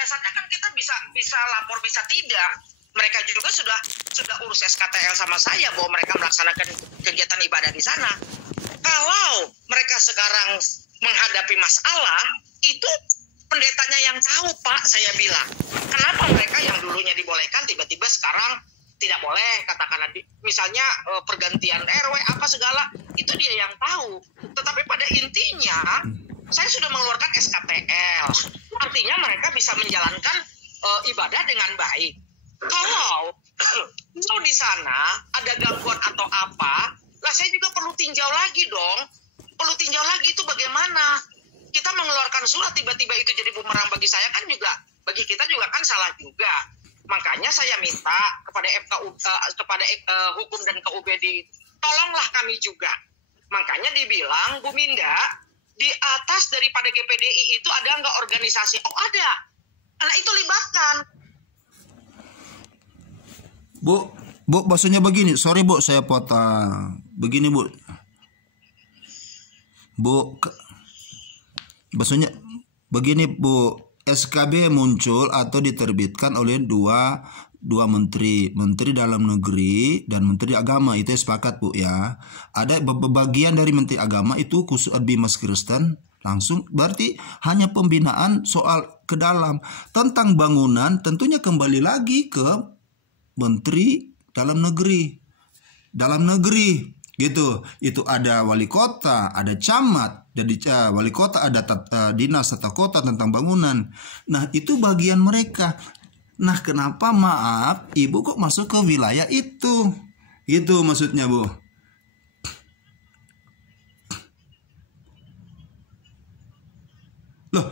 dasarnya kan kita bisa lapor, bisa tidak. Mereka juga sudah urus SKTL sama saya bahwa mereka melaksanakan kegiatan ibadah di sana. Kalau mereka sekarang menghadapi masalah, itu pendetanya yang tahu, Pak, saya bilang. Kenapa mereka yang dulunya dibolehkan tiba-tiba sekarang tidak boleh, katakanlah misalnya pergantian RW apa segala, itu dia yang tahu. Tetapi pada intinya saya sudah mengeluarkan SKTL. Artinya mereka bisa menjalankan ibadah dengan baik. Kalau di sana ada gangguan atau apa, lah saya juga perlu tinjau lagi dong. Perlu tinjau lagi itu bagaimana. Kita mengeluarkan surat tiba-tiba itu jadi bumerang bagi saya kan juga, bagi kita juga kan salah juga. Makanya saya minta kepada kepada hukum dan KUBD, tolonglah kami juga. Makanya dibilang, Bu Minda, di atas daripada GPDI itu ada nggak organisasi? Oh ada. Nah itu libatkan. Bu, maksudnya begini, sorry Bu, saya potong. Begini Bu, maksudnya begini Bu, SKB muncul atau diterbitkan oleh dua menteri dalam negeri dan menteri agama, itu sepakat Bu ya. Ada bagian dari menteri agama itu khusus Bimas Kristen langsung, berarti hanya pembinaan soal ke dalam tentang bangunan, tentunya kembali lagi ke menteri dalam negeri gitu. Itu ada wali kota, ada camat, jadi wali kota ada dinas tata kota tentang bangunan. Nah itu bagian mereka. Nah kenapa maaf Ibu kok masuk ke wilayah itu, gitu maksudnya Bu. Loh,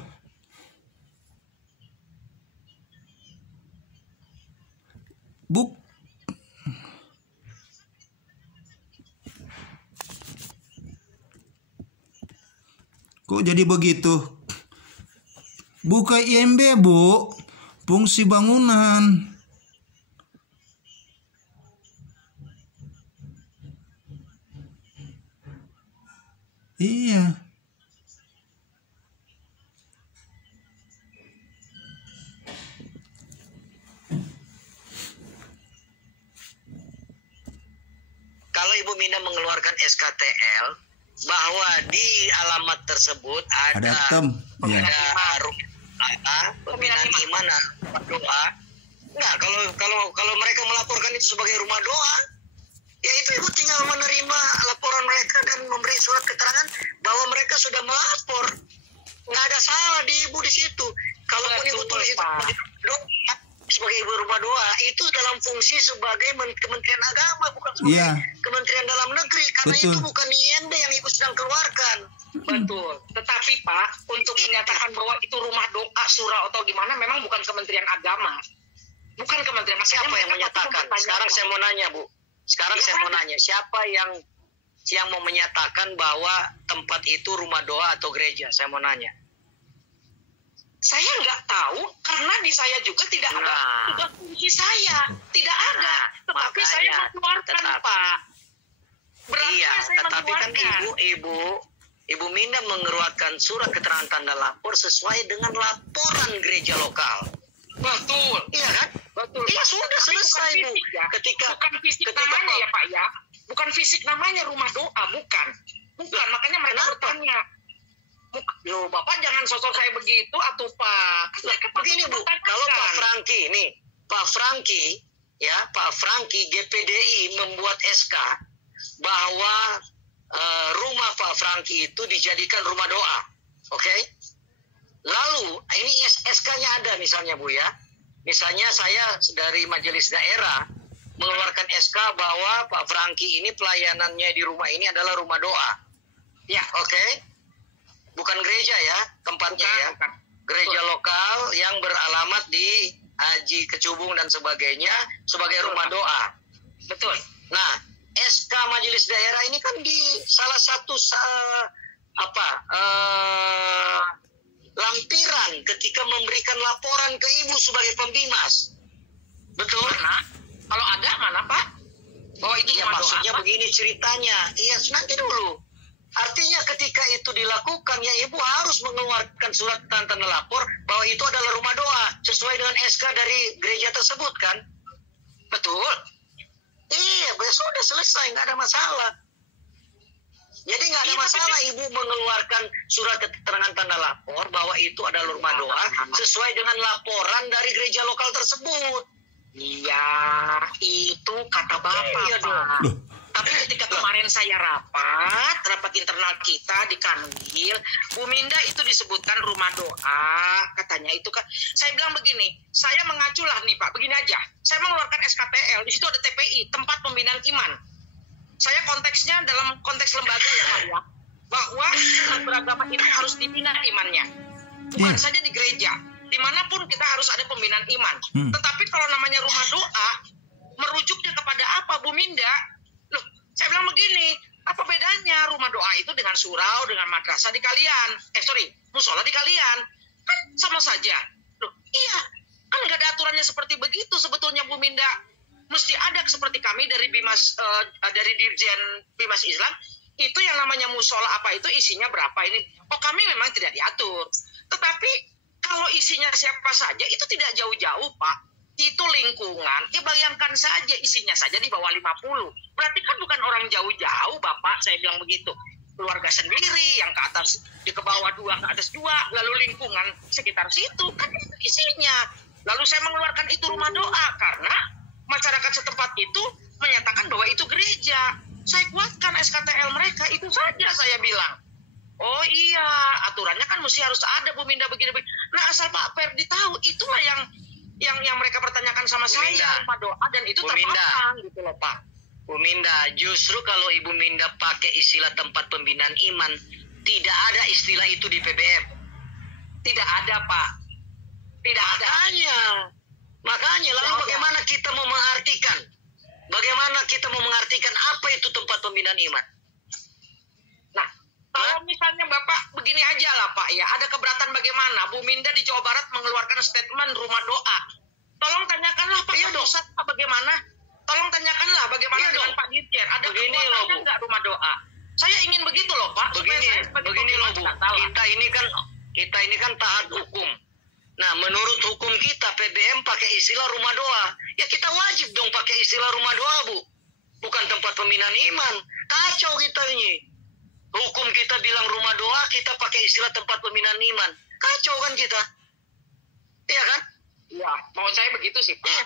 Bu, kok jadi begitu? Buka IMB Bu, fungsi bangunan. Iya. Kalau Ibu Minda mengeluarkan SKTL bahwa di alamat tersebut ada pembinaan iman, doa. Enggak, kalau mereka melaporkan itu sebagai rumah doa, ya itu Ibu tinggal menerima laporan mereka dan memberi surat keterangan bahwa mereka sudah melapor. Nggak ada salah di Ibu di situ. Kalaupun Ibu tulis itu sebagai ibu rumah doa, itu dalam fungsi sebagai Kementerian Agama, bukan sebagai Kementerian Dalam Negeri, karena itu bukan IMB yang Ibu sedang keluarkan. Betul. Tetapi Pak, untuk menyatakan bahwa itu rumah doa, surah atau gimana, memang bukan Kementerian Agama. Bukan Kementerian. Siapa yang menyatakan? Sekarang saya mau nanya Bu. Siapa yang mau menyatakan bahwa tempat itu rumah doa atau gereja? Saya mau nanya. Saya nggak tahu karena di saya juga tidak ada tugas fungsi saya, tidak ada. Tetapi saya mengeluarkan Pak. Tetapi kan Ibu Minda mengeluarkan surat keterangan tanda lapor sesuai dengan laporan gereja lokal. Betul. Iya kan? Betul. Iya sudah selesai Bu. Bukan fisik namanya ya Pak ya. Bukan fisik namanya rumah doa, bukan. Makanya mereka bertanya. Loh, Bapak jangan sosok saya begitu atuh Pak. Begini Bu, kalau Pak Franky GPDI membuat SK bahwa rumah Pak Franky itu dijadikan rumah doa. Oke? Lalu ini SK-nya ada misalnya Bu ya. Misalnya saya dari majelis daerah mengeluarkan SK bahwa Pak Franky ini pelayanannya di rumah ini adalah rumah doa. Ya, oke? Bukan gereja ya, tempatnya bukan. Gereja lokal yang beralamat di Aji Kecubung dan sebagainya sebagai rumah doa. Betul. Nah, SK Majelis Daerah ini kan di salah satu lampiran ketika memberikan laporan ke Ibu sebagai pembimas. Betul? Mana? Kalau ada mana Pak? Oh itu ya, maksudnya doa, begini ceritanya. Iya, nanti dulu. Artinya ketika itu dilakukan ya Ibu harus mengeluarkan surat tanda lapor bahwa itu adalah rumah doa. sesuai dengan SK dari gereja tersebut kan? Betul. Iya, sudah selesai, nggak ada masalah. Jadi nggak ada masalah ibu mengeluarkan surat keterangan tanda lapor bahwa itu adalah rumah doa sesuai dengan laporan dari gereja lokal tersebut. Iya, itu kata Bapak, Iya Pak. dong. Tapi ketika kemarin saya rapat internal kita di Kanwil, Bu Minda itu disebutkan rumah doa, katanya itu kan. Saya bilang begini, saya mengacu lah nih Pak, begini aja. Saya mengeluarkan SKTL, di situ ada TPI, tempat pembinaan iman. Saya konteksnya dalam konteks lembaga ya Pak ya, bahwa umat beragama itu harus dibina imannya. Bukan saja di gereja, dimanapun kita harus ada pembinaan iman. Tetapi kalau namanya rumah doa, merujuknya kepada apa Bu Minda? Loh, saya bilang begini, apa bedanya rumah doa itu dengan surau, dengan madrasah di kalian? Musola di kalian. Kan sama saja. Loh, iya, kan nggak ada aturannya seperti begitu sebetulnya Bu Minda. Mesti ada seperti kami dari dari Dirjen Bimas Islam, itu yang namanya musola apa itu isinya berapa ini. Oh, kami memang tidak diatur. Tetapi kalau isinya siapa saja itu tidak jauh-jauh Pak. Itu lingkungan, ya bayangkan saja isinya saja di bawah 50. Berarti kan bukan orang jauh-jauh Bapak, saya bilang begitu. Keluarga sendiri, yang ke atas, ke bawah 2, ke atas 2, lalu lingkungan sekitar situ, kan itu isinya. Lalu saya mengeluarkan itu rumah doa, karena masyarakat setempat itu menyatakan bahwa itu gereja. Saya kuatkan SKTL mereka, itu saja saya bilang. Oh iya, aturannya kan mesti harus ada Bu Minda begini-begini. Nah asal Pak Ferdi tahu, itulah yang mereka pertanyakan sama saya, rumah doa, dan itu terpapang gitu loh Pak. Bu Minda, justru kalau Ibu Minda pakai istilah tempat pembinaan iman, tidak ada istilah itu di PBM. Tidak ada Pak. Tidak ada. Makanya lalu bagaimana kita mau mengartikan? Bagaimana kita mau mengartikan apa itu tempat pembinaan iman? Nah, kalau misalnya Bapak begini aja lah Pak ya, ada keberatan bagaimana Bu Minda di Jawa Barat mengeluarkan statement rumah doa. Tolong tanyakanlah Pak Pusat Pak bagaimana? Tolong tanyakanlah bagaimana dengan Pak Dirjen. Ada kekuatannya nggak rumah doa? Saya ingin begitu loh Pak. Begini loh Bu, kita ini kan taat hukum. Nah, menurut hukum kita PBM pakai istilah rumah doa. Ya kita wajib dong pakai istilah rumah doa, Bu. Bukan tempat pembinaan iman. Kacau kita ini. Hukum kita bilang rumah doa, kita pakai istilah tempat pembinaan iman. Kacau kan kita? Iya kan? Ya, mau saya begitu sih, Pak.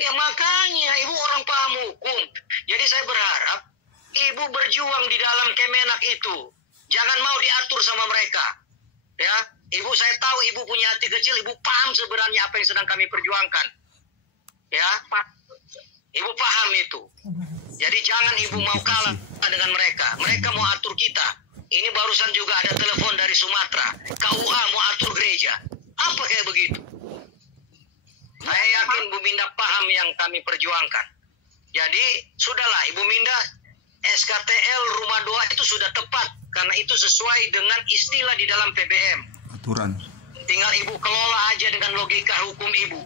Ya makanya, Ibu orang paham hukum. Jadi saya berharap Ibu berjuang di dalam Kemenak itu. Jangan mau diatur sama mereka. Ya, Ibu, saya tahu Ibu punya hati kecil, Ibu paham sebenarnya apa yang sedang kami perjuangkan. Ya, Pak. Ibu paham itu. Jadi jangan Ibu mau kalah dengan mereka. Mereka mau atur kita. Ini barusan juga ada telepon dari Sumatera. KUA mau atur gereja. Apa kayak begitu? Saya yakin Bu Minda paham yang kami perjuangkan. Jadi, sudahlah Ibu Minda, SKTL rumah doa itu sudah tepat. Karena itu sesuai dengan istilah di dalam PBM. Aturan. Tinggal Ibu kelola aja dengan logika hukum Ibu.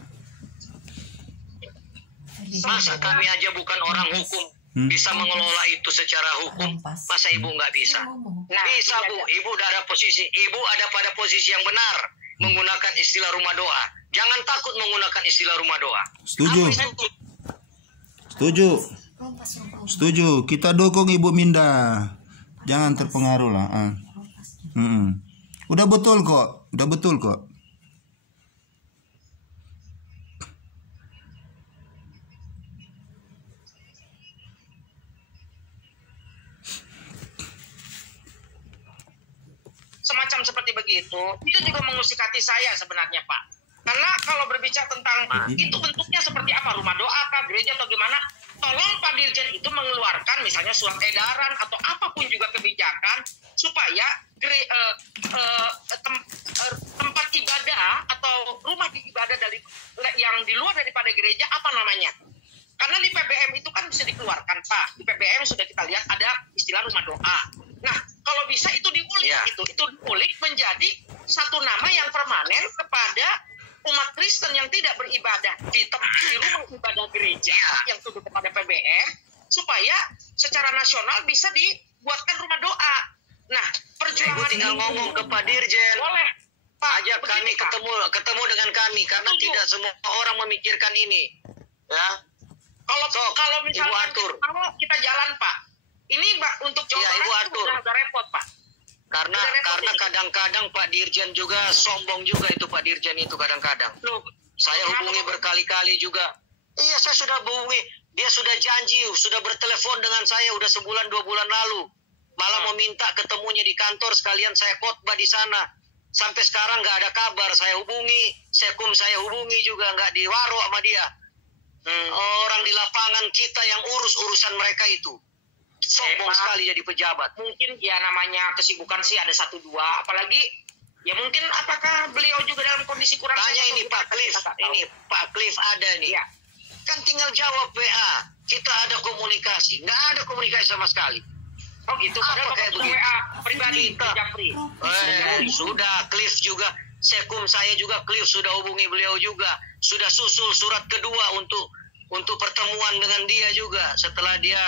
Masa kami aja bukan orang hukum bisa mengelola itu secara hukum? Masa Ibu nggak bisa? Nah, bisa Bu, Ibu udah ada posisi. Ibu ada pada posisi yang benar menggunakan istilah rumah doa. Jangan takut menggunakan istilah rumah doa. Setuju. Setuju. Setuju. Kita dukung Ibu Minda. Jangan terpengaruh lah. Udah betul kok. Udah betul kok. Semacam seperti begitu, itu juga mengusik hati saya sebenarnya Pak. Karena kalau berbicara tentang itu bentuknya seperti apa, rumah doa kah, gereja atau gimana, tolong Pak Dirjen itu mengeluarkan misalnya surat edaran atau apapun juga kebijakan supaya tempat ibadah atau rumah ibadah dari yang di luar daripada gereja apa namanya. Karena di PBM itu kan bisa dikeluarkan Pak. Di PBM sudah kita lihat ada istilah rumah doa. Nah, kalau bisa itu diulik itu diulik menjadi satu nama yang permanen kepada umat Kristen yang tidak beribadah di rumah ibadah gereja yang tunduk kepada PBM supaya secara nasional bisa dibuatkan rumah doa. Nah, perjuangan tinggal ngomong ke Pak Dirjen. Boleh. Pak. Ajak Begini, kami Pak. ketemu dengan kami karena Setuju. tidak semua orang memikirkan ini. Ya. Kalau Ibu misalkan atur. kita jalan, Pak. Ini untuk Jawa Iya, Barat Ibu itu atur. udah repot, Pak. Karena Udah repot ini. kadang-kadang Pak Dirjen juga sombong juga itu Pak Dirjen itu kadang-kadang. Loh, Saya kenapa, hubungi Pak? berkali-kali juga. Iya, saya sudah hubungi. Dia sudah janji, sudah bertelepon dengan saya udah sebulan 2 bulan lalu. Malah meminta ketemunya di kantor sekalian saya khotbah di sana. Sampai sekarang nggak ada kabar. Saya hubungi, Sekum saya hubungi juga nggak diwaro sama dia. Orang di lapangan kita yang urus urusan mereka itu. Sombong Pak, sekali jadi pejabat. mungkin ya namanya kesibukan sih ada 1-2, apalagi ya mungkin apakah beliau juga dalam kondisi kurang Tanya sehat ini atau Pak gimana, Cliff, kita nggak tahu. ini Pak Cliff ada nih. Iya. Kan tinggal jawab WA. Kita ada komunikasi. Nggak ada komunikasi sama sekali. Oh gitu, padahal Apa kayak Bapak begitu? WA pribadi ke Kita. Japri. Sudah Cliff juga, Sekum saya juga Cliff sudah hubungi beliau juga. Sudah susul surat kedua untuk pertemuan dengan dia juga. Setelah dia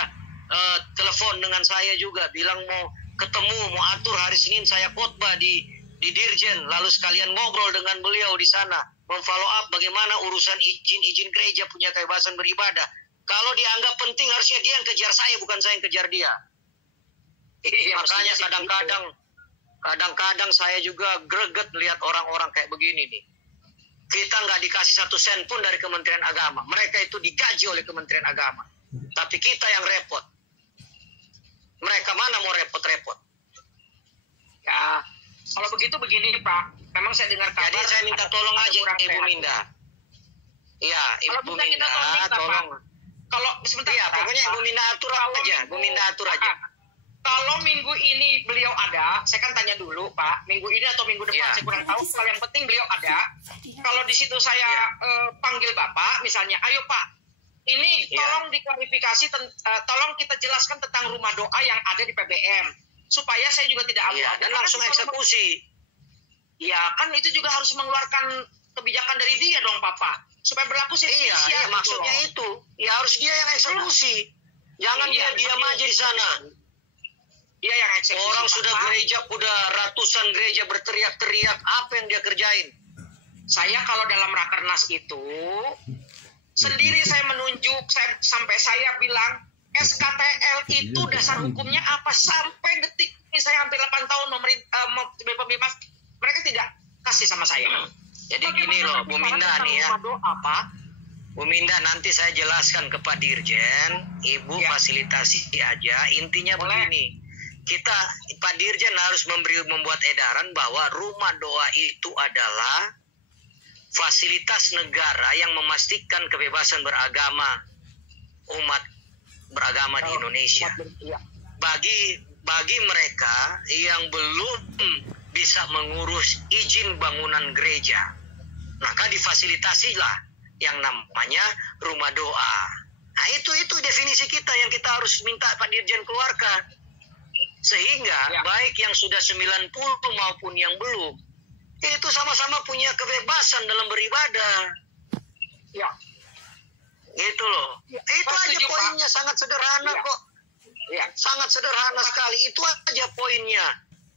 telepon dengan saya juga bilang mau ketemu, mau atur hari Senin saya khotbah di Dirjen, lalu sekalian ngobrol dengan beliau di sana, memfollow up bagaimana urusan izin gereja punya kebebasan beribadah. Kalau dianggap penting harusnya dia yang kejar saya, bukan saya yang kejar dia. Iya, Makanya mestinya sih kadang-kadang saya juga greget lihat orang-orang kayak begini nih. Kita nggak dikasih 1 sen pun dari Kementerian Agama. Mereka itu digaji oleh Kementerian Agama. Tapi kita yang repot. Mereka mana mau repot-repot? Ya, kalau begitu begini Pak, memang saya dengar kabar. Jadi saya minta tolong ada aja kurang Ibu sehat. Minda. Iya, Kalau Ibu bisa kita Minda, minta, tolong. Pak. Kalau sebentar. Iya, Pak. pokoknya Ibu Minda atur aja. Ibu Minda atur aja. Kalau minggu ini beliau ada, saya kan tanya dulu Pak, minggu ini atau minggu depan Iya. saya kurang tahu. Kalau yang penting beliau ada. Kalau di situ saya panggil Bapak, misalnya, ayo Pak, ini Iya. tolong diklarifikasi, tolong kita jelaskan tentang rumah doa yang ada di PBM, supaya saya juga tidak Iya, abu-abu. dan langsung eksekusi. Ya kan itu juga harus mengeluarkan kebijakan dari dia dong Papa, supaya berlaku Iya, justisia, gitu maksudnya loh. itu. Ya harus dia yang eksekusi. Jangan Iya, dia diam betul. aja di sana. Dia yang eksekusi. Orang Papa. sudah gereja, udah ratusan gereja berteriak-teriak, apa yang dia kerjain? Saya kalau dalam rakernas itu sendiri saya menunjuk, sampai saya bilang SKTL itu dasar hukumnya apa, sampai detik ini saya hampir 8 tahun pembimbing, mereka tidak kasih sama saya. Jadi gini loh, Bu Minda nih ya. Apa? Bu Minda, nanti saya jelaskan ke Pak Dirjen, Ibu Ya. fasilitasi aja. Intinya Boleh. begini, Pak Dirjen harus membuat edaran bahwa rumah doa itu adalah fasilitas negara yang memastikan kebebasan beragama umat beragama di Indonesia. Iya. Bagi mereka yang belum bisa mengurus izin bangunan gereja, maka difasilitasilah yang namanya rumah doa. Nah, itu definisi kita yang kita harus minta Pak Dirjen keluarkan. Sehingga Ya. baik yang sudah 90 maupun yang belum, itu sama-sama punya kebebasan dalam beribadah. Ya. Gitu loh. Ya, Itu Pak, aja setuju, Pak. poinnya, sangat sederhana Ya. kok. Ya. Sangat sederhana sekali. Itu aja poinnya.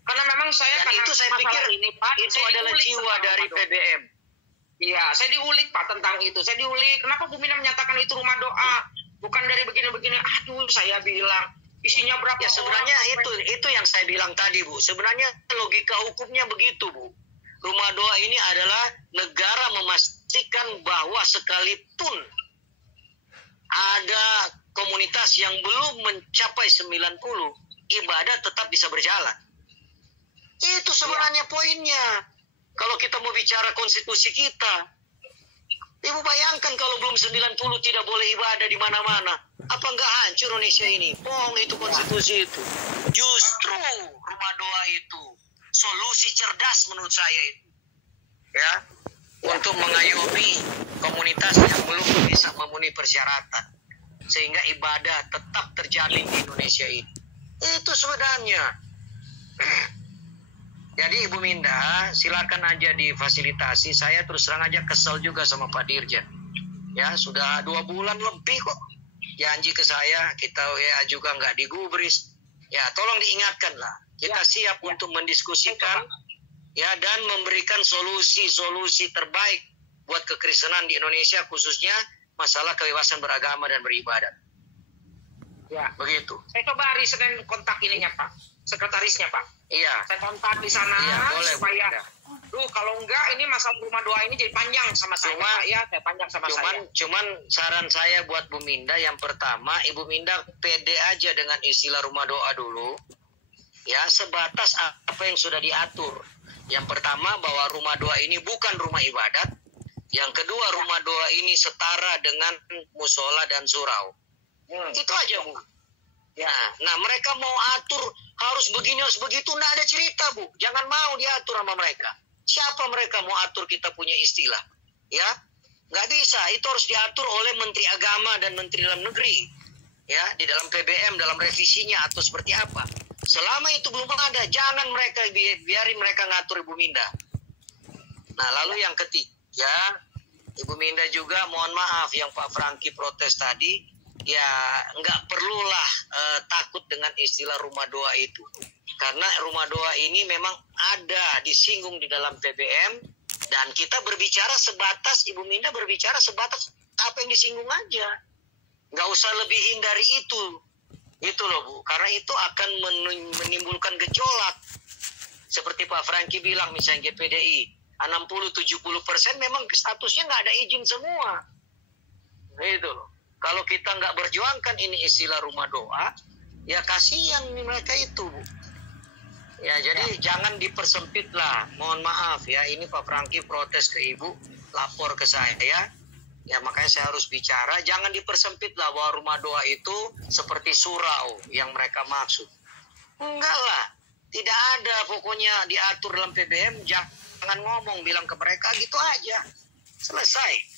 Karena memang saya Dan karena itu saya masalah pikir ini, Pak, itu saya adalah diulik jiwa sama dari Pak Dok. PBM. Iya, saya diulik Pak tentang itu. Saya diulik, kenapa Bu Mina menyatakan itu rumah doa, bukan dari begini-begini. Aduh, saya bilang isinya berapa Ya sebenarnya orang? itu yang saya bilang tadi, Bu. Sebenarnya logika hukumnya begitu, Bu. Rumah doa ini adalah negara memastikan bahwa sekalipun ada komunitas yang belum mencapai 90, ibadah tetap bisa berjalan. Itu sebenarnya poinnya. Kalau kita mau bicara konstitusi kita, Ibu bayangkan kalau belum 90 tidak boleh ibadah di mana-mana. Apa enggak hancur Indonesia ini? Bohong itu konstitusi itu. Justru rumah doa itu solusi cerdas menurut saya itu. Ya, untuk mengayomi komunitas yang belum bisa memenuhi persyaratan. Sehingga ibadah tetap terjalin di Indonesia ini. Itu sebenarnya. Jadi Ibu Minda, silakan aja difasilitasi. Saya terus terang aja kesel juga sama Pak Dirjen. Ya, sudah 2 bulan lebih kok. Janji ke saya, kita WA juga nggak digubris. Ya, tolong diingatkan lah. Kita siap untuk mendiskusikan ya, dan memberikan solusi-solusi terbaik buat kekristenan di Indonesia, khususnya masalah kebebasan beragama dan beribadat. Ya. Begitu. Saya coba hari Senin kontak ininya Pak, sekretarisnya Pak. Iya. Saya kontak di sana Boleh, supaya, boleh. kalau enggak ini masalah rumah doa ini jadi panjang sama saya. Saya panjang sama saya. Cuman saran saya buat Bu Minda, yang pertama, Ibu Minda pede aja dengan istilah rumah doa dulu. Ya, sebatas apa yang sudah diatur. Yang pertama, bahwa rumah doa ini bukan rumah ibadat. Yang kedua, rumah doa ini setara dengan musola dan surau. Itu aja, Bu. Ya, nah mereka mau atur harus begini, harus begitu, nggak ada cerita, Bu. Jangan mau diatur sama mereka. Siapa mereka mau atur kita punya istilah? Ya, nggak bisa. Itu harus diatur oleh Menteri Agama dan Menteri Dalam Negeri. Ya, di dalam PBM, dalam revisinya atau seperti apa. Selama itu belum ada, jangan mereka biarin mereka ngatur Ibu Minda. Nah, lalu yang ketiga, Ibu Minda juga mohon maaf yang Pak Franky protes tadi. Ya, nggak perlulah takut dengan istilah rumah doa itu. Karena rumah doa ini memang ada disinggung di dalam PBM. Dan kita berbicara sebatas, Ibu Minda berbicara sebatas apa yang disinggung aja. Nggak usah lebihin dari itu. Itu loh, Bu. Karena itu akan menimbulkan gejolak. Seperti Pak Franky bilang misalnya GPDI. 60-70% memang statusnya nggak ada izin semua. Itu loh. Kalau kita nggak berjuangkan ini istilah rumah doa, ya kasihan mereka itu, Bu. Ya, jadi jangan dipersempit lah. Mohon maaf ya, ini Pak Franky protes ke Ibu, lapor ke saya. Ya, makanya saya harus bicara. Jangan dipersempit lah bahwa rumah doa itu seperti surau yang mereka maksud. Enggak lah. Tidak ada pokoknya diatur dalam PBM. Jangan ngomong, bilang ke mereka gitu aja. Selesai.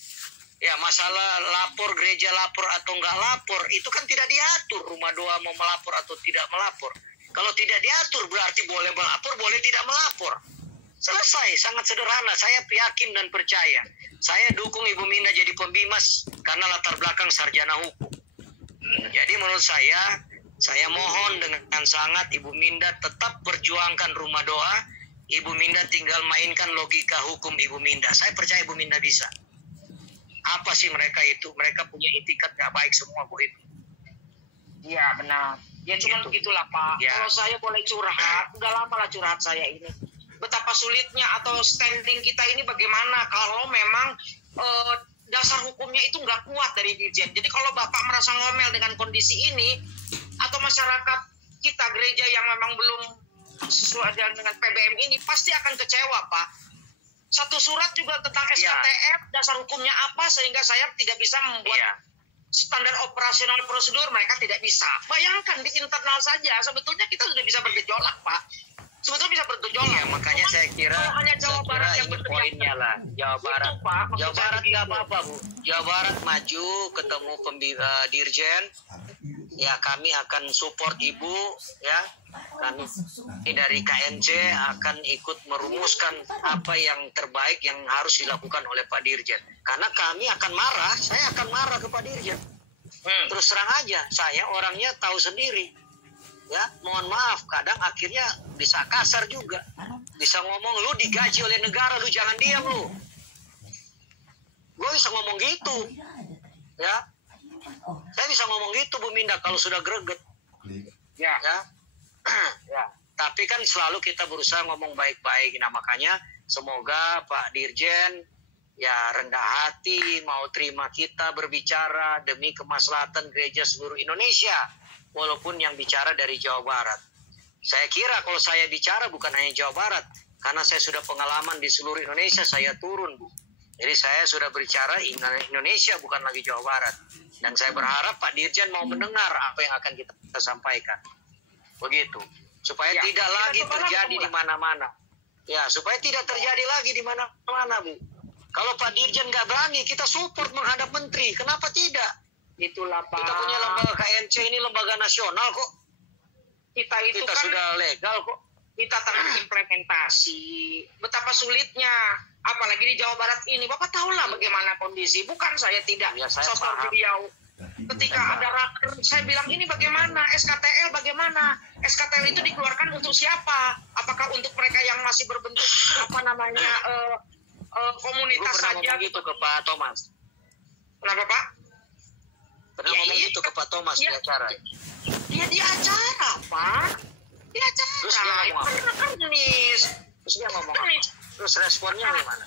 Ya, masalah lapor, gereja lapor atau enggak lapor, itu kan tidak diatur. Rumah doa mau melapor atau tidak melapor. Kalau tidak diatur berarti boleh melapor, boleh tidak melapor. Selesai, sangat sederhana. Saya yakin dan percaya. Saya dukung Ibu Minda jadi pembimas karena latar belakang sarjana hukum. Jadi menurut saya mohon dengan sangat Ibu Minda tetap perjuangkan rumah doa. Ibu Minda tinggal mainkan logika hukum Ibu Minda. Saya percaya Ibu Minda bisa. Apa sih mereka itu? Mereka punya itikat gak baik semua, Bu, itu. Iya, benar. Ya cuma Gitu. begitulah, Pak. Ya. Kalau saya boleh curhat, udah lama lah curhat saya ini. Betapa sulitnya atau standing kita ini bagaimana kalau memang dasar hukumnya itu nggak kuat dari Dirjen. Jadi kalau Bapak merasa ngomel dengan kondisi ini, atau masyarakat kita gereja yang memang belum sesuai dengan PBM ini, pasti akan kecewa, Pak. Satu surat juga tentang SKTF, dasar hukumnya apa, sehingga saya tidak bisa membuat standar operasional prosedur, mereka tidak bisa. Bayangkan di internal saja, sebetulnya kita sudah bisa bergejolak, Pak. Sebetulnya bisa bergejolak. Iya, makanya saya kira Jawa Barat yang ini poinnya lah. Jawa Barat. Itu, Pak, Jawa Barat nggak apa-apa, Bu. Jawa Barat maju, ketemu Dirjen. Ya, kami akan support Ibu, ya. Kami dari KNC akan ikut merumuskan apa yang terbaik yang harus dilakukan oleh Pak Dirjen. Karena kami akan marah, saya akan marah ke Pak Dirjen. Terus terang aja, saya orangnya tahu sendiri. Ya, mohon maaf, kadang akhirnya bisa kasar juga. Bisa ngomong, lu digaji oleh negara, lu jangan diam lu. Gue bisa ngomong gitu. Ya. Saya bisa ngomong gitu, Bu Minda, kalau sudah greget. Ya. Ya. Tapi kan selalu kita berusaha ngomong baik-baik. Nah, makanya semoga Pak Dirjen ya rendah hati, mau terima kita berbicara demi kemaslahatan gereja seluruh Indonesia. Walaupun yang bicara dari Jawa Barat. Saya kira kalau saya bicara bukan hanya Jawa Barat. Karena saya sudah pengalaman di seluruh Indonesia, saya turun, Bu. Jadi saya sudah berbicara Indonesia, bukan lagi Jawa Barat. Dan saya berharap Pak Dirjen mau mendengar apa yang akan kita sampaikan. Begitu. Supaya tidak lagi terjadi di mana-mana. Ya, supaya tidak terjadi lagi di mana-mana, Bu. Kalau Pak Dirjen nggak berani, kita support menghadap menteri. Kenapa tidak? Itulah, Pak. Kita punya lembaga KNC ini lembaga nasional kok. Kita kan sudah legal kok. Kita tengah implementasi. Betapa sulitnya. Apalagi di Jawa Barat ini. Bapak tahu lah bagaimana kondisi. Bukan saya tidak Ya, saya sosok paham. beliau Ketika ada raker, saya bilang ini bagaimana, SKTL bagaimana? SKTL itu dikeluarkan untuk siapa? Apakah untuk mereka yang masih berbentuk komunitas saja? Gitu ke Pak Thomas. Kenapa Pak? Pernah ngomong gitu ke Pak Thomas di acara. Dia di acara Pak. Di acara. Terus dia ngomong apa? Terus dia ngomong apa? Terus responnya gimana?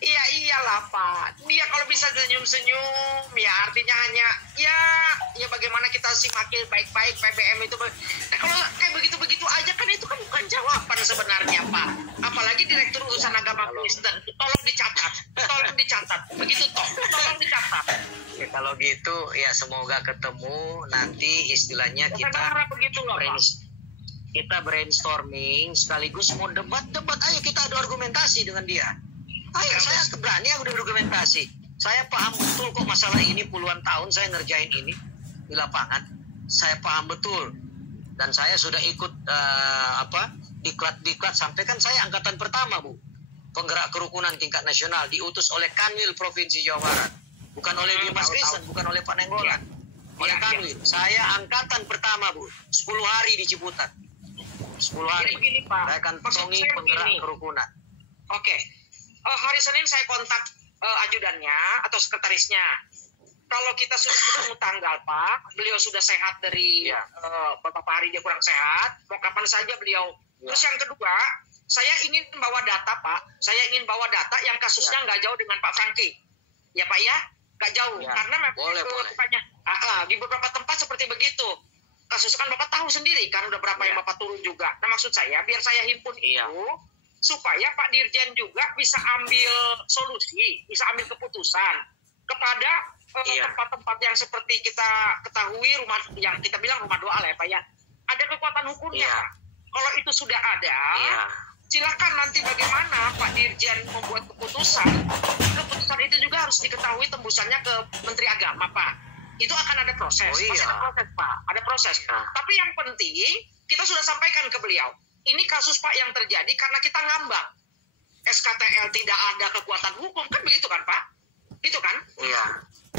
Iya iyalah Pak. Dia kalau bisa senyum-senyum, ya artinya hanya ya bagaimana kita simaki baik-baik PBM itu. Nah, kalau kayak begitu-begitu aja kan itu kan bukan jawaban sebenarnya Pak. Apalagi Direktur Urusan Agama Kristen. Tolong dicatat. Begitu toh. Tolong dicatat. Ya, kalau gitu ya semoga ketemu nanti istilahnya kita brainstorming sekaligus mau debat aja, kita adu argumentasi dengan dia. Ayo, saya berani berargumentasi. Saya paham betul kok masalah ini, puluhan tahun saya ngerjain ini di lapangan. Saya paham betul. Dan saya sudah ikut diklat sampai kan saya angkatan pertama, Bu. Penggerak kerukunan tingkat nasional diutus oleh Kanwil Provinsi Jawa Barat. Bukan oleh Dimas Kristen, bukan oleh Pak Nenggolan. Oleh Kanwil. Saya angkatan pertama, Bu. 10 hari di Ciputat. 10 hari. Jadi begini, Pak. Saya kantongi penggerak kerukunan. Oke. Hari Senin saya kontak ajudannya atau sekretarisnya. Kalau kita sudah ketemu tanggal Pak, beliau sudah sehat dari beberapa hari dia kurang sehat, mau kapan saja beliau. Terus yang kedua, saya ingin bawa data Pak, saya ingin bawa data yang kasusnya nggak jauh dengan Pak Franky. Ya Pak ya, nggak jauh. Karena memang di beberapa tempat seperti begitu. Kasus kan Bapak tahu sendiri kan, udah berapa yang Bapak turun juga. Nah maksud saya, biar saya himpun itu, supaya Pak Dirjen juga bisa ambil solusi, bisa ambil keputusan kepada tempat-tempat yang seperti kita ketahui, rumah yang kita bilang rumah doa lah ya Pak ya. Ada kekuatan hukumnya Pak. Kalau itu sudah ada, silakan nanti bagaimana Pak Dirjen membuat keputusan. Keputusan itu juga harus diketahui tembusannya ke Menteri Agama Pak. Itu akan ada proses. Pasti ada proses Pak. Ada proses. Tapi yang penting kita sudah sampaikan ke beliau. Ini kasus Pak yang terjadi karena kita ngambang. SKTL tidak ada kekuatan hukum. Kan begitu kan Pak? Gitu kan?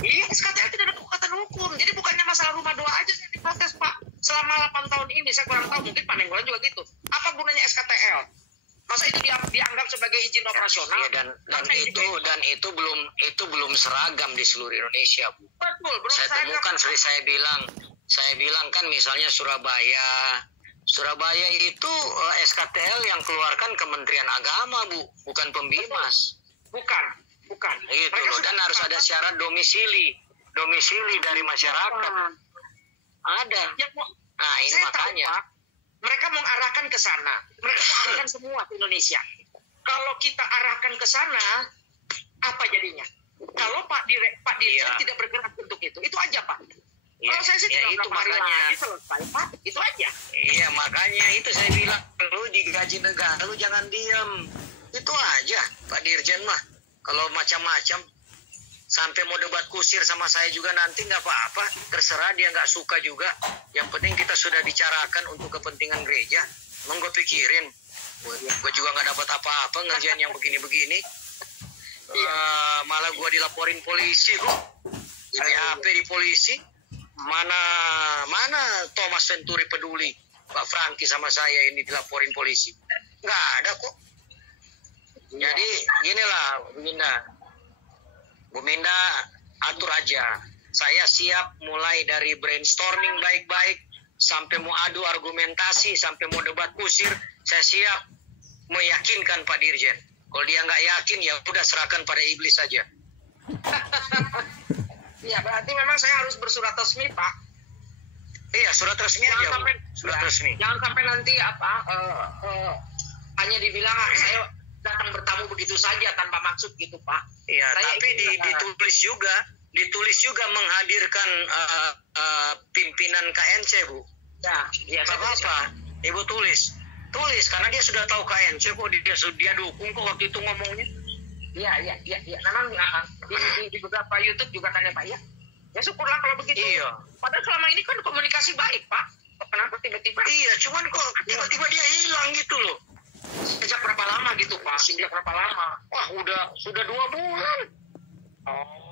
Iya, SKTL tidak ada kekuatan hukum. Jadi bukannya masalah rumah doa aja yang diprotes Pak. Selama 8 tahun ini saya kurang tahu. Mungkin Pak Nenggolan juga gitu. Apa gunanya SKTL? Masa itu dianggap sebagai izin operasional? Dan itu belum seragam di seluruh Indonesia, Bu. Betul, belum saya seragam. Temukan seperti saya bilang kan misalnya Surabaya itu SKTL yang keluarkan Kementerian Agama, Bu, bukan Pembimas. Bukan. Itu loh, dan harus ada syarat domisili dari masyarakat. Ada. Nah, ini makanya. Tahu, Pak, mereka mau arahkan ke sana. Mereka mau arahkan semua ke Indonesia. Kalau kita arahkan ke sana, apa jadinya? Kalau Pak Dirjen tidak bergerak untuk itu aja Pak. Kalau saya sih tidak makanya selesai Pak, itu aja. Iya, makanya itu saya bilang, lu digaji negara, lu jangan diem. Itu aja Pak Dirjen mah. Kalau macam-macam sampai mau debat kusir sama saya juga nanti nggak apa-apa, terserah dia nggak suka juga. Yang penting kita sudah bicarakan untuk kepentingan gereja. Emang gue pikirin, gue juga nggak dapat apa-apa ngerjain yang begini-begini. Malah gue dilaporin polisi kok, di BAP di polisi. Mana Thomas Venturi peduli Pak Franky sama saya ini dilaporin polisi? Nggak ada kok. Jadi ginilah Bu Minda atur aja. Saya siap mulai dari brainstorming baik-baik sampai mau adu argumentasi, sampai mau debat kusir. Saya siap meyakinkan Pak Dirjen. Kalau dia nggak yakin ya udah serahkan pada iblis saja. Ya berarti memang saya harus bersurat resmi Pak. Iya, surat resmi aja. Resmi. Jangan sampai nanti hanya dibilang saya datang bertamu begitu saja tanpa maksud gitu Pak. Iya, tapi ditulis juga menghadirkan pimpinan KNC, Bu. Ya apa? Ibu tulis karena dia sudah tahu KNC kok, dia dukung kok waktu itu ngomongnya. Iya. Memang di beberapa YouTube juga kan ya Pak ya. Ya syukurlah kalau begitu. Iya. Padahal selama ini kan komunikasi baik Pak. Kenapa tiba-tiba? Iya, cuman kok tiba-tiba dia hilang gitu loh. Sejak berapa lama gitu Pak? Wah, sudah 2 bulan.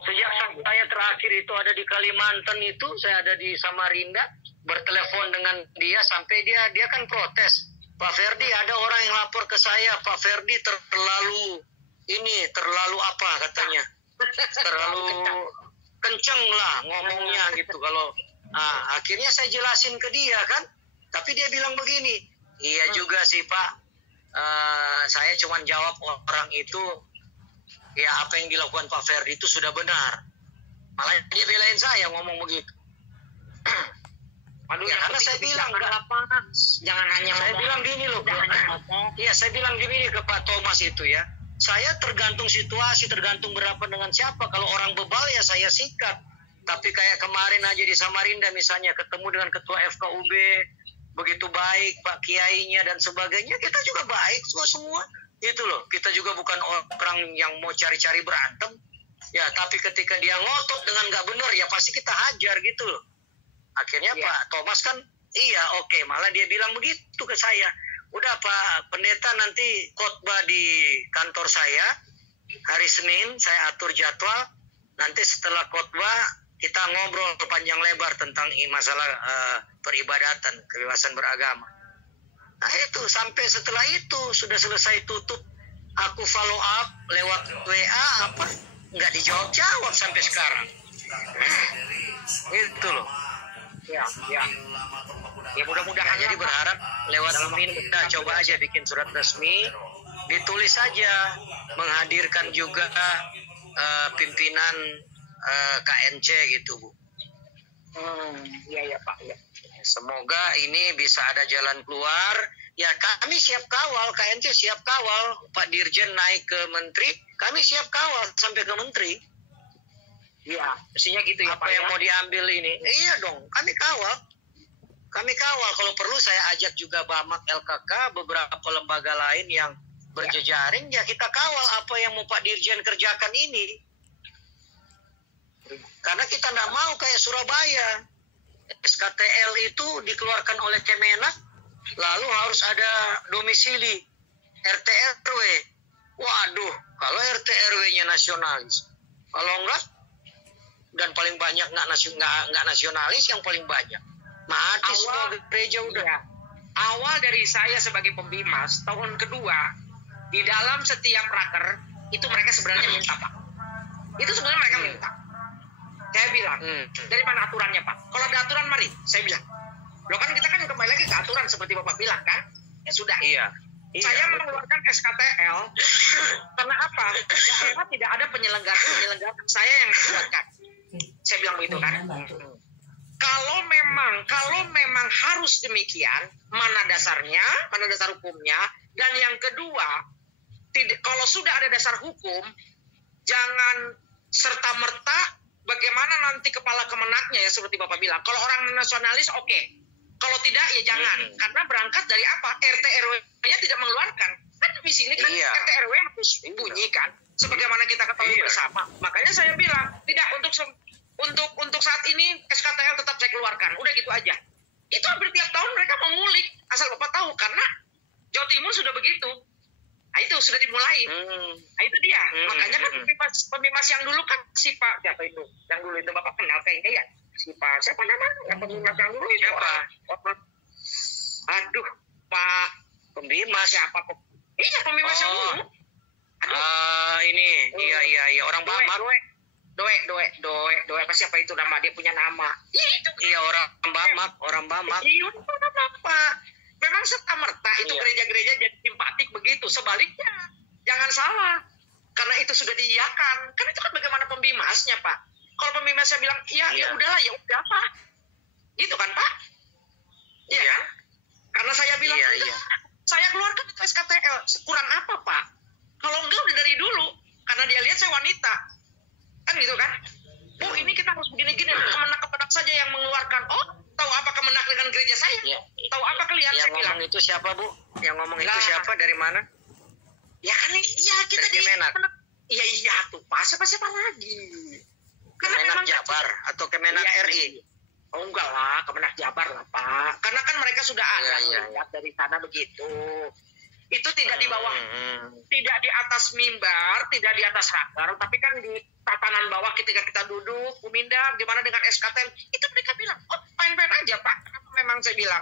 Sejak saya terakhir itu ada di Kalimantan itu, saya ada di Samarinda, bertelepon dengan dia sampai dia kan protes. Pak Ferdi, ada orang yang lapor ke saya, Pak Ferdi terlalu apa katanya, terlalu kenceng lah ngomongnya gitu. Kalau akhirnya saya jelasin ke dia kan, tapi dia bilang begini, iya juga sih Pak, saya cuma jawab orang itu, ya apa yang dilakukan Pak Ferdi itu sudah benar. Malah dia belain saya ngomong begitu. Aduh, ya, karena saya bilang jangan hanya saya bilang gini loh, iya saya bilang gini ke Pak Thomas itu ya, saya tergantung situasi, tergantung berapa dengan siapa. Kalau orang bebal ya saya sikat. Tapi kayak kemarin aja di Samarinda misalnya ketemu dengan ketua FKUB, begitu baik Pak Kiainya dan sebagainya, kita juga baik semua. Itu loh, kita juga bukan orang yang mau cari-cari berantem. Ya, tapi ketika dia ngotot dengan nggak benar, ya pasti kita hajar gitu loh. Akhirnya Pak Thomas kan, iya oke, malah dia bilang begitu ke saya. Udah Pak Pendeta, nanti khotbah di kantor saya hari Senin, saya atur jadwal. Nanti setelah khotbah kita ngobrol panjang lebar tentang masalah peribadatan, kebebasan beragama. Nah itu, sampai setelah itu sudah selesai tutup, aku follow up lewat WA nggak dijawab sampai sekarang. Itu loh. Ya mudah-mudahan. Jadi berharap lewat ini kita coba aja bikin surat resmi, ditulis saja, menghadirkan juga pimpinan KNC gitu Bu. Iya Pak. Ya. Semoga ini bisa ada jalan keluar. Ya kami siap kawal, KNC siap kawal. Pak Dirjen naik ke Menteri, kami siap kawal sampai ke Menteri. Iya, mestinya gitu ya Pak. Apa yang mau diambil ini? Iya dong, kami kawal. Kami kawal. Kalau perlu saya ajak juga Bamak, LKK, beberapa lembaga lain yang berjejaring. Ya kita kawal apa yang mau Pak Dirjen kerjakan ini. Karena kita nggak mau kayak Surabaya. SKTL itu dikeluarkan oleh Kemenak, lalu harus ada domisili RT RW. Waduh, kalau RT RW-nya nasionalis, kalau enggak, dan paling banyak nggak nasionalis, yang paling banyak mati semua gereja udah. Ya. Awal dari saya sebagai pembimas tahun kedua, di dalam setiap raker itu mereka sebenarnya minta Pak. Itu sebenarnya mereka minta. Saya bilang, dari mana aturannya Pak? Kalau ada aturan mari, saya bilang. Loh kan kita kan kembali lagi ke aturan seperti Bapak bilang kan? Ya sudah. Iya. Saya mengeluarkan SKTL karena apa? Daerah tidak ada penyelenggara saya yang membuatkan. Saya bilang begitu kan? Kalau memang harus demikian, mana dasarnya, mana dasar hukumnya, dan yang kedua, kalau sudah ada dasar hukum, jangan serta-merta bagaimana nanti kepala Kemenaknya ya seperti Bapak bilang. Kalau orang nasionalis oke. Kalau tidak ya jangan. Karena berangkat dari apa? RT RW-nya tidak mengeluarkan. Kan di sini kan RT RW harus bunyi kan. Sebagaimana kita ketahui bersama. Makanya saya bilang, tidak untuk saat ini SKTL tetap saya keluarkan. Udah gitu aja. Itu hampir tiap tahun mereka mengulik. Asal Bapak tahu karena Jawa Timur sudah begitu. Nah, itu sudah dimulai. Nah, itu dia. Makanya kan pembimas yang dulu kan si Pak siapa itu? Yang dulu itu Bapak kenal kayaknya ya. Si Pak siapa namanya? Yang pembimas yang dulu itu siapa? Aduh, Pak pembimas siapa? Iya, pembimas yang dulu. Ini iya orang Bamak. Doe apa siapa itu nama dia punya nama? Iya itu. Iya orang Bamak. Iya, Pak. Memang serta-merta itu gereja-gereja jadi simpatik begitu. Sebaliknya, jangan salah. Karena itu sudah diiyakan. Kan itu kan bagaimana pembimasnya, Pak. Kalau pembimasnya bilang, ya udahlah, ya udah, Pak. Gitu kan, Pak? Iya kan? Karena saya bilang, saya keluarkan itu SKTL. Kurang apa, Pak? Kalau enggak udah dari dulu. Karena dia lihat saya wanita. Kan gitu kan? Oh, ini kita harus begini-gini. Kemenak saja yang mengeluarkan. Oh, tahu apa Kemenak dengan gereja saya? Tahu apa kalian? Yang ngomong itu siapa, Bu? Yang ngomong itu siapa? Dari mana? Ya kan, kita dari Kemenak. Iya tuh, Pak. Siapa lagi? Kemenak Jabar atau Kemenak RI? Oh enggak lah, Kemenak Jabar lah, Pak. Karena kan mereka sudah ada lihat dari sana begitu. Itu tidak di bawah, tidak di atas mimbar, tidak di atas rakar, tapi kan di tatanan bawah ketika kita duduk, Bu Minda, gimana dengan SKTL? Itu mereka bilang, oh fine-fine aja Pak. Memang saya bilang,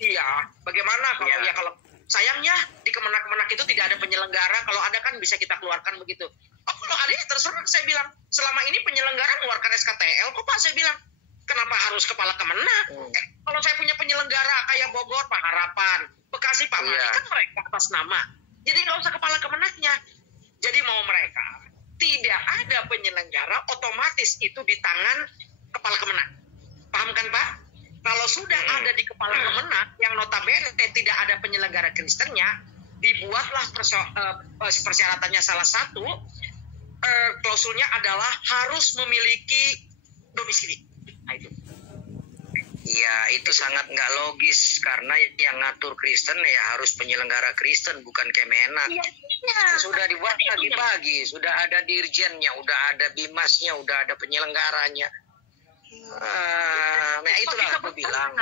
iya, bagaimana kalau kalau sayangnya di Kemenak-Kemenak itu tidak ada penyelenggara, kalau ada kan bisa kita keluarkan begitu. Oh kalau ada ya terserah, saya bilang, selama ini penyelenggara mengeluarkan SKTL, kok Pak, saya bilang, kenapa harus kepala Kemenak? Kalau saya punya penyelenggara kayak Bogor, Pak Harapan, Bekasi, Pak Mani, kan mereka atas nama. Jadi nggak usah kepala Kemenaknya. Jadi mau mereka tidak ada penyelenggara, otomatis itu di tangan kepala Kemenak. Paham kan Pak? Kalau sudah ada di kepala Kemenak, yang notabene tidak ada penyelenggara Kristennya, dibuatlah persyaratannya salah satu, klausulnya adalah harus memiliki domisili. Nah, itu. Iya, itu sangat nggak logis karena yang ngatur Kristen ya harus penyelenggara Kristen, bukan Kemenak. Iya. Sudah dibuat pagi-pagi, sudah ada dirjennya, udah ada bimasnya, udah ada penyelenggaranya. Nah itulah aku bilang.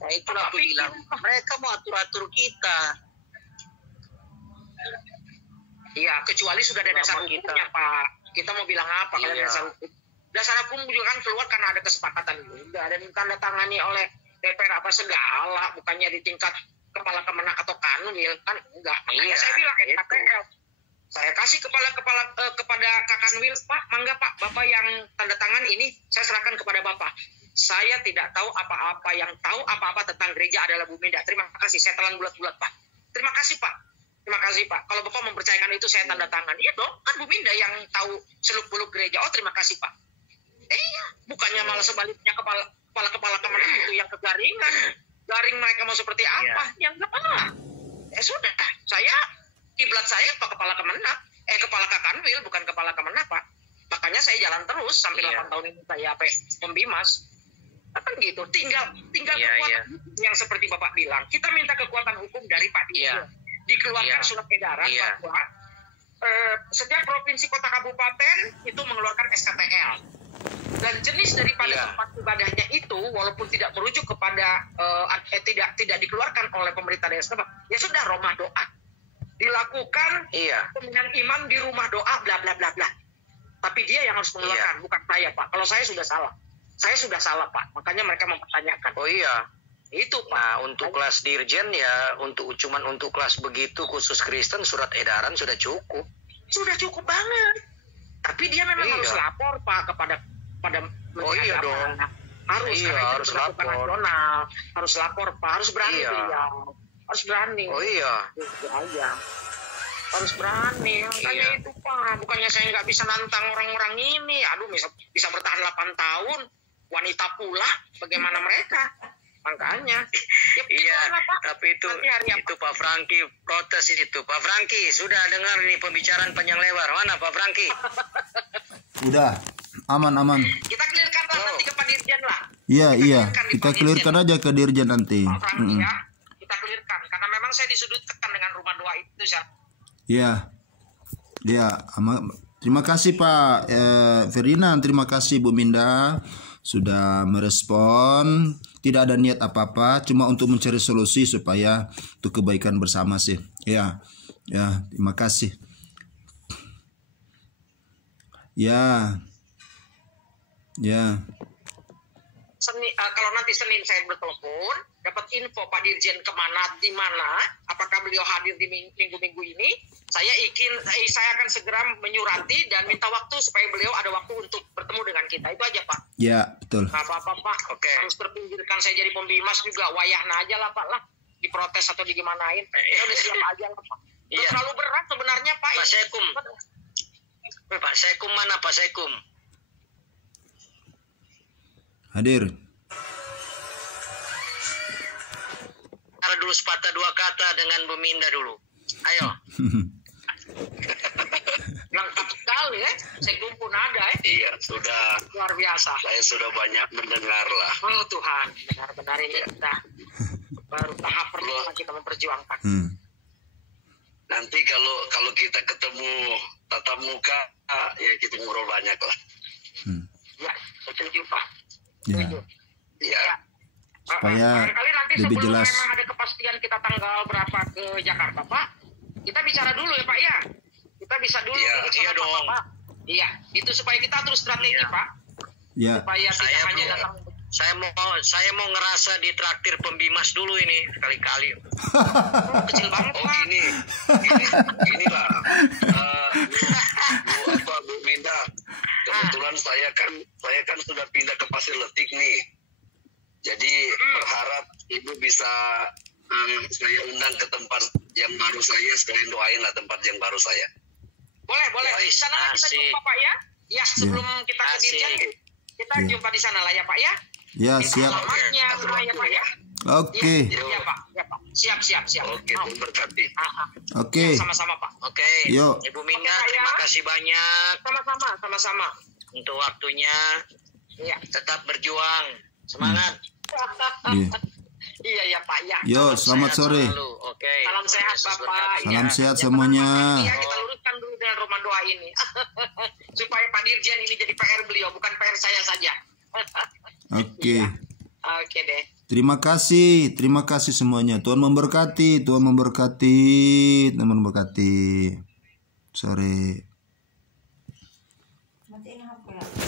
Nah itulah aku bilang. Mereka mau atur-atur kita. Iya, kecuali sudah ada dasar hukumnya Pak. Kita mau bilang apa kalau dasar hukum? Dasar hukum juga kan keluar karena ada kesepakatan juga dan tanda tangani oleh DPR apa segala, bukannya di tingkat kepala Kemenak atau Kanwil kan enggak. Makanya saya bilang SKTL. Saya kasih kepada Kak Kanwil, Pak, mangga Pak, Bapak yang tanda tangan ini saya serahkan kepada Bapak. Saya tidak tahu apa-apa, yang tahu apa-apa tentang gereja adalah Bu Minda. Terima kasih, saya telan bulat-bulat Pak. Terima kasih Pak. Terima kasih Pak. Kalau Bapak mempercayakan itu saya tanda tangan. Iya dong, kan Bu Minda yang tahu seluk-beluk gereja. Oh terima kasih Pak. Iya, bukannya malah sebaliknya kepala Kemenak itu yang kegaringan. Garing mereka mau seperti apa? Yang enggak. Sudah, kiblat saya Pak kepala Kemenak. Kepala Kakanwil, bukan kepala Kemenak Pak. Makanya saya jalan terus sampai 8 tahun ini saya pembimas. Kan gitu. Tinggal kekuatan yang seperti Bapak bilang. Kita minta kekuatan hukum dari Pak Dirjen. Dikeluarkan surat edaran bahwa setiap provinsi kota kabupaten itu mengeluarkan SKTL. Dan jenis daripada tempat ibadahnya itu walaupun tidak merujuk kepada tidak dikeluarkan oleh pemerintah daerah, ya sudah rumah doa dilakukan dengan iman di rumah doa bla bla bla bla. Tapi dia yang harus mengeluarkan, bukan saya Pak. Kalau saya sudah salah Pak. Makanya mereka mempertanyakan. Oh iya. Itu Pak. Nah untuk kelas dirjen ya cuman untuk kelas begitu khusus Kristen surat edaran sudah cukup. Sudah cukup banget. Tapi dia memang harus lapor Pak kepada Menteri Agama. Harus lapor nasional. Harus lapor Pak. Harus berani beliau. Harus berani. Oh iya. Itu aja. Harus berani. Makanya itu Pak. Bukannya saya nggak bisa nantang orang-orang ini. Aduh bisa bertahan 8 tahun. Wanita pula. Bagaimana mereka? Makanya. Tapi itu Pak Franky protes itu. Pak Franky sudah dengar nih pembicaraan panjang lebar. Mana Pak Franky? Udah, aman. Kita clearkan nanti ke Pak Dirjen lah. Iya. Kita clearkan aja ke Dirjen nanti. Pak Franky ya. Kita clearkan karena memang saya disudutkan dengan rumah doa itu ya. Iya. Terima kasih Pak Ferdinand, terima kasih Bu Minda sudah merespon. Tidak ada niat apa-apa, cuma untuk mencari solusi supaya untuk kebaikan bersama sih. Ya, terima kasih. Ya. Kalau nanti Senin saya bertelepon, dapat info Pak Dirjen di mana, apakah beliau hadir di minggu-minggu ini, saya akan segera menyurati dan minta waktu supaya beliau ada waktu untuk bertemu dengan kita. Itu aja Pak. Ya, betul. Nggak apa-apa Pak. Oke. Harus terpinggirkan saya jadi pembimas juga, wayahna aja lah Pak lah. Diprotes atau digimanain. Ya udah siap aja lah Pak. Terlalu berat sebenarnya Pak. Pak Sekum mana Pak Sekum? Hadir. Cara dulu sepatah dua kata dengan Bu Minda dulu. Ayo. Lengkap sekali ya. Sekum pun ada ya. Iya, sudah. Luar biasa. Saya sudah banyak mendengar lah. Oh Tuhan, benar-benar ini kita baru tahap pertama kita memperjuangkan. Nanti kalau kita ketemu tatap muka, ya kita ngobrol banyak lah. Ya, setuju Pak. Ya. Ya. supaya barangkali nanti lebih sebelum jelas. memang ada kepastian kita tanggal berapa ke Jakarta, Pak, kita bicara dulu ya, Pak ya. Kita bisa dulu Iya, duduk sama iya dong. Pak. Iya, itu supaya kita atur strategi, Iya. Pak. Ya, Supaya tidak Saya hanya belum- datang. Saya mau ngerasa di traktir Pembimas dulu ini sekali-kali. Kecil banget, Oh Pak. gini lah, Bu Minda, kebetulan saya kan sudah pindah ke Pasir Letik nih, jadi berharap Ibu bisa saya undang ke tempat yang baru saya, sekalian doain lah tempat yang baru saya. Boleh. Di Guys, sana kita asik. jumpa, Pak ya. Ya, sebelum kita ke Asik. Dirjen, kita Iya. jumpa di sana lah ya, Pak ya. ya Minta siap. alamatnya, rumah ya, Pak ya. Oke, Iya, Pak. Ya, Pak. Siap. Oke, Mau. Tuhan berkati. oke. Sama-sama, Pak. Oke, Yuk. Ibu Minda, Oke, Pak, terima ya. kasih banyak Sama-sama. untuk waktunya. Iya. Tetap berjuang, semangat. Iya. Iya, ya, Pak ya. Yo, selamat Sehat sore. selalu. Oke. Salam sehat, Yesus Bapak. berkati. Salam Ya. sehat Ya, semuanya. Iya, kita luruskan dulu dengan rumah doa ini. Supaya Pak Dirjen ini jadi PR beliau, bukan PR saya saja. Oke. Oke deh. Terima kasih semuanya. Tuhan memberkati. Sore. Matiin HP ya.